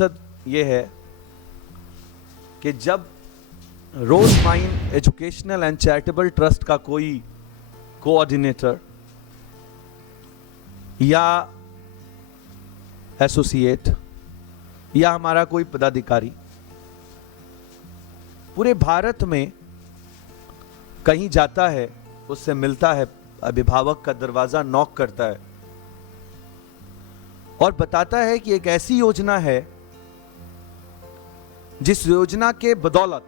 मकसद ये है कि जब Rose mind educational and charitable trust का कोई कोऑर्डिनेटर या एसोसिएट या हमारा कोई पदाधिकारी पूरे भारत में कहीं जाता है, उससे मिलता है, अभिभावक का दरवाजा नॉक करता है और बताता है कि एक ऐसी योजना है जिस योजना के बदौलत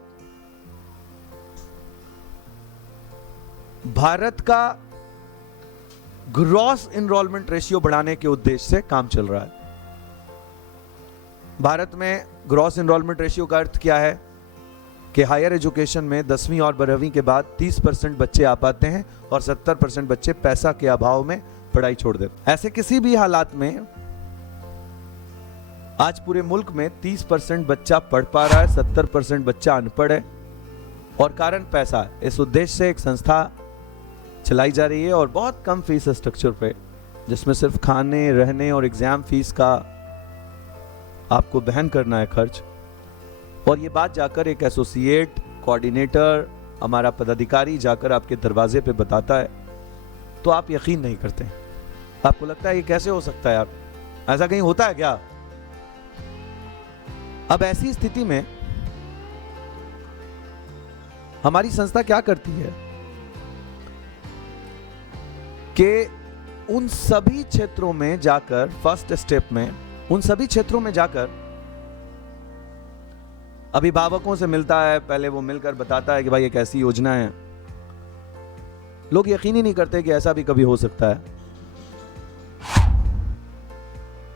भारत का ग्रॉस एनरोलमेंट रेशियो बढ़ाने के उद्देश्य से काम चल रहा है। भारत में ग्रॉस एनरोलमेंट रेशियो का अर्थ क्या है कि हायर एजुकेशन में 10वीं और 12वीं के बाद 30% बच्चे आ पाते हैं और 70% बच्चे पैसा के अभाव में पढ़ाई छोड़ देते। ऐसे किसी भी हालात में आज पूरे मुल्क में 30% बच्चा पढ़ पा रहा है, 70% बच्चा अनपढ़ है और कारण पैसा है। इस उद्देश्य से एक संस्था चलाई जा रही है और बहुत कम फीस स्ट्रक्चर पे, जिसमें सिर्फ खाने, रहने और एग्जाम फीस का आपको वहन करना है खर्च। और ये बात जाकर एक एसोसिएट, कोऑर्डिनेटर, हमारा पदाधिकारी जाकर आपके दरवाजे पे बताता है तो आप यकीन नहीं करते। आपको लगता है ये कैसे हो सकता है यार, ऐसा कहीं होता है क्या? अब ऐसी स्थिति में हमारी संस्था क्या करती है कि उन सभी क्षेत्रों में जाकर, फर्स्ट स्टेप में उन सभी क्षेत्रों में जाकर अभिभावकों से मिलता है। पहले वो मिलकर बताता है कि भाई एक ऐसी योजना है। लोग यकीन ही नहीं करते कि ऐसा भी कभी हो सकता है।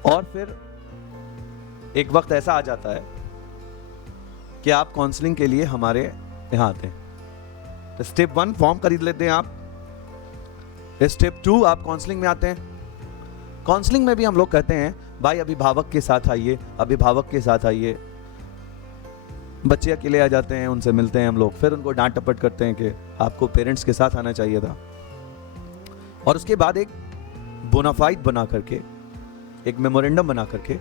और फिर एक वक्त ऐसा आ जाता है कि आप काउंसलिंग के लिए हमारे यहां आते हैं। तो स्टेप 1 फॉर्म खरीद लेते हैं आप। स्टेप 2 आप काउंसलिंग में आते हैं। काउंसलिंग में भी हम लोग कहते हैं भाई अभिभावक के साथ आइए, अभिभावक के साथ आइए। बच्चे अकेले आ जाते हैं, उनसे मिलते हैं हम लोग, फिर उनको डांट टपट करते हैं कि आपको पेरेंट्स के साथ आना चाहिए था। और उसके बाद एक बोनाफाइड बना करके, एक मेमोरेंडम बना करके,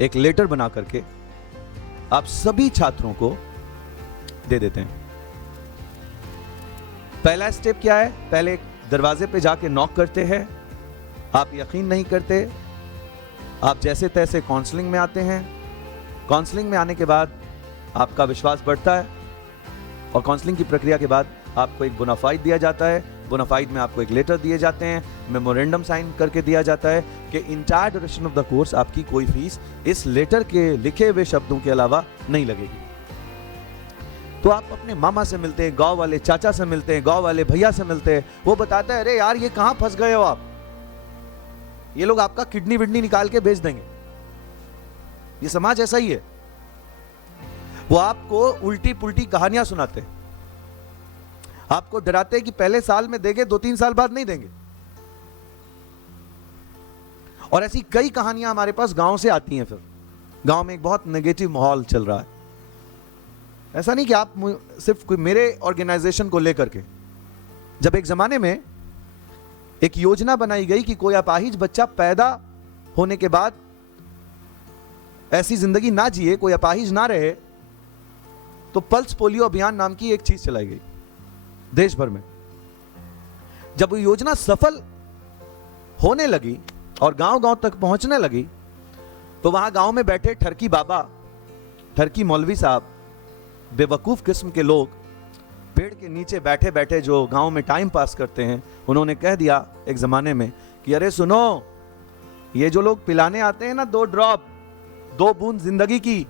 एक लेटर बना करके आप सभी छात्रों को दे देते हैं। पहला स्टेप क्या है? पहले दरवाजे पे जाके नॉक करते हैं। आप यकीन नहीं करते, आप जैसे तैसे काउंसलिंग में आते हैं। काउंसलिंग में आने के बाद आपका विश्वास बढ़ता है और काउंसलिंग की प्रक्रिया के बाद आपको एक बोनाफाइड दिया जाता है। बोनाफाइड में आपको एक लेटर दिए जाते हैं, मेमोरेंडम साइन करके दिया जाता है कि entire duration of the course आपकी कोई फीस इस लेटर के लिखे हुए शब्दों के अलावा नहीं लगेगी। तो आप अपने मामा से मिलते हैं, गांव वाले चाचा से मिलते हैं, गांव वाले भैया से मिलते हैं। वो बताता है अरे यार ये कहां फंस गए हो आप, ये लोग आपका किडनी विडनी निकाल के बेच देंगे। ये समाज ऐसा ही है। वो आपको उल्टी पुल्टी कहानियां सुनाते हैं, आपको डराते हैं कि पहले साल में देंगे, 2-3 साल बाद नहीं देंगे। और ऐसी कई कहानियां हमारे पास गांव से आती हैं। फिर गांव में एक बहुत नेगेटिव माहौल चल रहा है। ऐसा नहीं कि आप सिर्फ कोई मेरे ऑर्गेनाइजेशन को लेकर के, जब एक जमाने में एक योजना बनाई गई कि कोई अपाहिज बच्चा पैदा होने के बाद ऐसी जिंदगी ना जिए, कोई अपाहिज ना रहे, तो पल्स पोलियो अभियान नाम की एक चीज चलाई गई देश भर में। जब वो योजना सफल होने लगी और गांव-गांव तक पहुंचने लगी, तो वहां गांव में बैठे ठरकी बाबा, ठरकी मौलवी साहब, बेवकूफ किस्म के लोग, पेड़ के नीचे बैठे बैठे जो गांव में टाइम पास करते हैं, उन्होंने कह दिया एक जमाने में कि अरे सुनो, ये जो लोग पिलाने आते हैं ना 2 ड्रॉप, 2 बूंद जिंदगी की,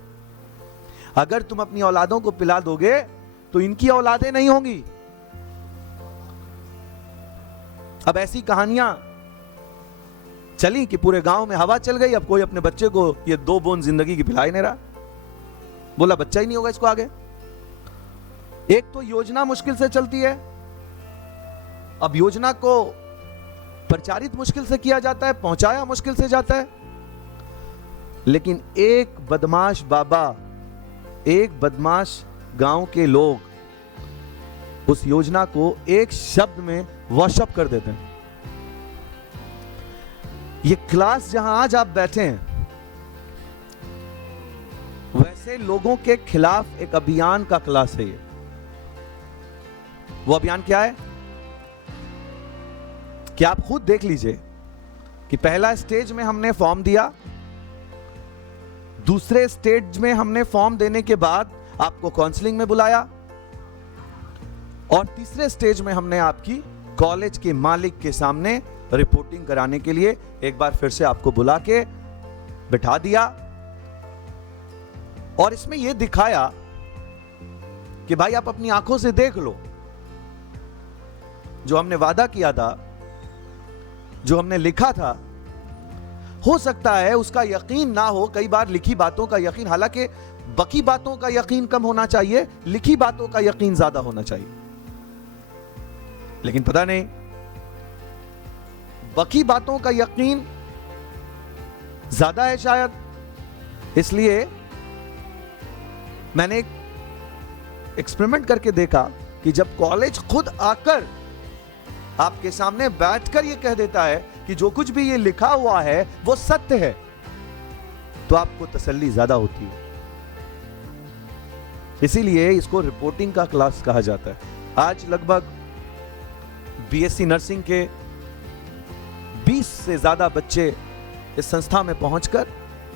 अगर तुम अपनी औलादों को पिला दोगे तो इनकी औलादें नहीं होंगी। अब ऐसी कहानियां चली कि पूरे गांव में हवा चल गई। अब कोई अपने बच्चे को ये 2 बूंद जिंदगी की पिला ही नहीं रहा, बोला बच्चा ही नहीं होगा इसको आगे। एक तो योजना मुश्किल से चलती है, अब योजना को प्रचारित मुश्किल से किया जाता है, पहुंचाया मुश्किल से जाता है। लेकिन एक बदमाश बाबा, एक बदमाश गांव के लोग उस योजना को एक शब्द में वॉशअप कर देते हैं। ये क्लास जहां आज आप बैठे हैं, ऐसे लोगों के खिलाफ एक अभियान का क्लास है ये। वो अभियान क्या है कि आप खुद देख लीजिए कि पहला स्टेज में हमने फॉर्म दिया, दूसरे स्टेज में हमने फॉर्म देने के बाद आपको काउंसलिंग में बुलाया, और तीसरे स्टेज में हमने आपकी कॉलेज के मालिक के सामने रिपोर्टिंग कराने के लिए एक बार फिर से आपको बुला के बिठा दिया, और इसमें यह दिखाया कि भाई आप अपनी आंखों से देख लो, जो हमने वादा किया था, जो हमने लिखा था, हो सकता है उसका यकीन ना हो। कई बार लिखी बातों का यकीन, हालांकि बाकी बातों का यकीन कम होना चाहिए, लिखी बातों का यकीन ज्यादा होना चाहिए, लेकिन पता नहीं बाकी बातों का यकीन ज्यादा है शायद। इसलिए मैंने एक एक्सपेरिमेंट करके देखा कि जब कॉलेज खुद आकर आपके सामने बैठकर यह कह देता है कि जो कुछ भी ये लिखा हुआ है वो सत्य है, तो आपको तसल्ली ज्यादा होती है। इसीलिए इसको रिपोर्टिंग का क्लास कहा जाता है। आज लगभग बीएससी नर्सिंग के 20 से ज्यादा बच्चे इस संस्था में पहुंचकर,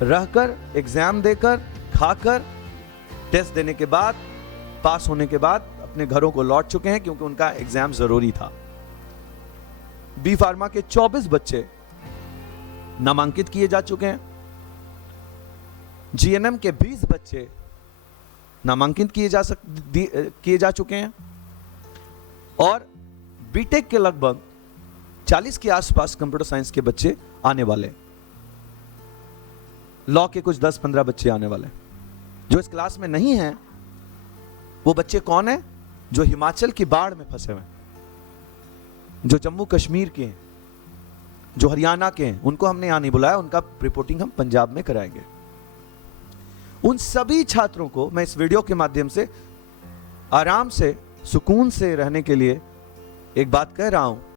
रहकर, एग्जाम देकर, खाकर, टेस्ट देने के बाद, पास होने के बाद अपने घरों को लौट चुके हैं, क्योंकि उनका एग्जाम जरूरी था। बी फार्मा के 24 बच्चे नामांकित किए जा चुके हैं। जीएनएम के 20 बच्चे नामांकित किए जा चुके हैं, और बीटेक के लगभग 40 के आसपास कंप्यूटर साइंस के बच्चे आने वाले। लॉ के कुछ 10-15 बच्चे आने वाले। जो इस क्लास में नहीं हैं, वो बच्चे कौन हैं? जो हिमाचल की बाढ़ में फंसे हुए हैं, जो जम्मू कश्मीर के हैं, जो हरियाणा के हैं, उनको हमने यहां नहीं बुलाया, उनका रिपोर्टिंग हम पंजाब में कराएंगे। उन सभी छात्रों को मैं इस वीडियो के माध्यम से आराम से, सुकून से रहने के लिए एक बात कह रहा हूं